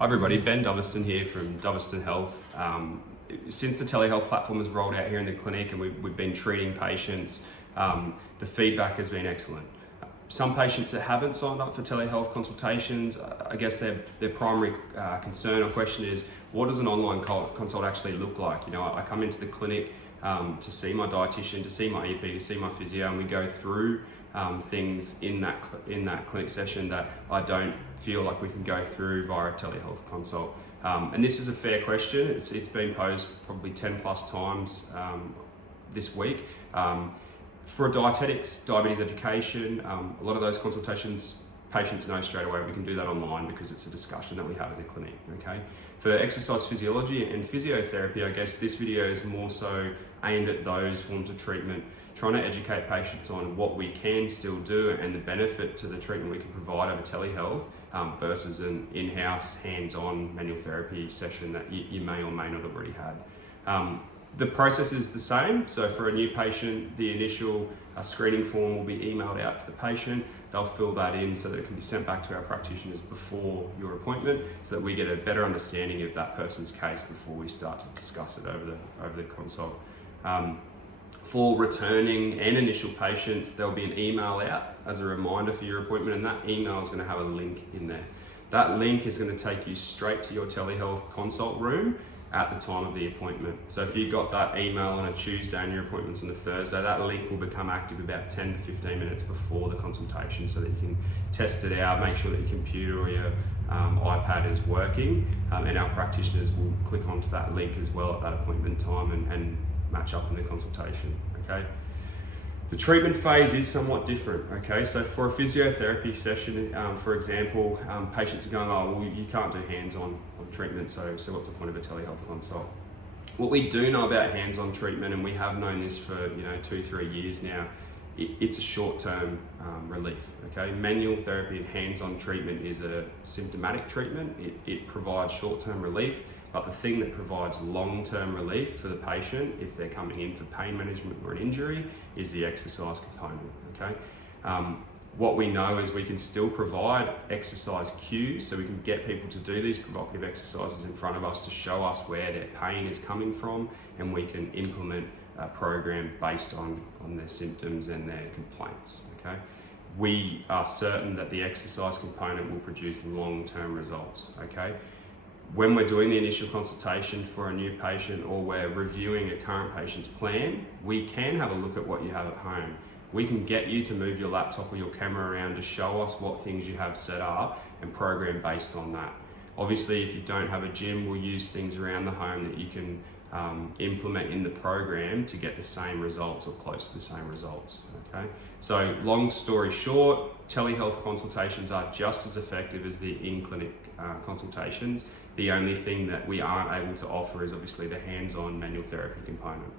Hi everybody, Ben Doverston here from Doverston Health. Since the telehealth platform has rolled out here in the clinic and we've been treating patients, the feedback has been excellent. Some patients that haven't signed up for telehealth consultations, I guess their primary concern or question is, what does an online consult actually look like? You know, I come into the clinic to see my dietitian, to see my EP, to see my physio, and we go through things in that clinic session that I don't feel like we can go through via a telehealth consult. And this is a fair question. It's been posed probably 10 plus times this week. For dietetics, diabetes education, a lot of those consultations, patients know straight away we can do that online because it's a discussion that we have in the clinic, okay? For exercise physiology and physiotherapy, I guess this video is more so aimed at those forms of treatment, trying to educate patients on what we can still do and the benefit to the treatment we can provide over telehealth versus an in-house, hands-on manual therapy session that you may or may not have already had. The process is the same. So for a new patient, the initial screening form will be emailed out to the patient. They'll fill that in so that it can be sent back to our practitioners before your appointment so that we get a better understanding of that person's case before we start to discuss it over the consult. For returning and initial patients, there'll be an email out as a reminder for your appointment, and that email is going to have a link in there. That link is going to take you straight to your telehealth consult room at the time of the appointment. So if you got that email on a Tuesday and your appointment's on a Thursday, that link will become active about 10 to 15 minutes before the consultation so that you can test it out, make sure that your computer or your iPad is working, and our practitioners will click onto that link as well at that appointment time and match up in the consultation, okay? The treatment phase is somewhat different, okay? So for a physiotherapy session, for example, patients are going, oh, well, you can't do hands-on treatment, so what's the point of a telehealth consult? What we do know about hands-on treatment, and we have known this for 2-3 years now, it's a short-term relief, okay? Manual therapy and hands-on treatment is a symptomatic treatment. It provides short-term relief, but the thing that provides long-term relief for the patient, if they're coming in for pain management or an injury, is the exercise component, okay? What we know is we can still provide exercise cues, so we can get people to do these provocative exercises in front of us to show us where their pain is coming from, and we can implement a program based on their symptoms and their complaints, okay? We are certain that the exercise component will produce long-term results, okay? When we're doing the initial consultation for a new patient or we're reviewing a current patient's plan, we can have a look at what you have at home. We can get you to move your laptop or your camera around to show us what things you have set up and program based on that. Obviously, if you don't have a gym, we'll use things around the home that you can implement in the program to get the same results or close to the same results, okay? So long story short, telehealth consultations are just as effective as the in-clinic consultations. The only thing that we aren't able to offer is obviously the hands-on manual therapy component.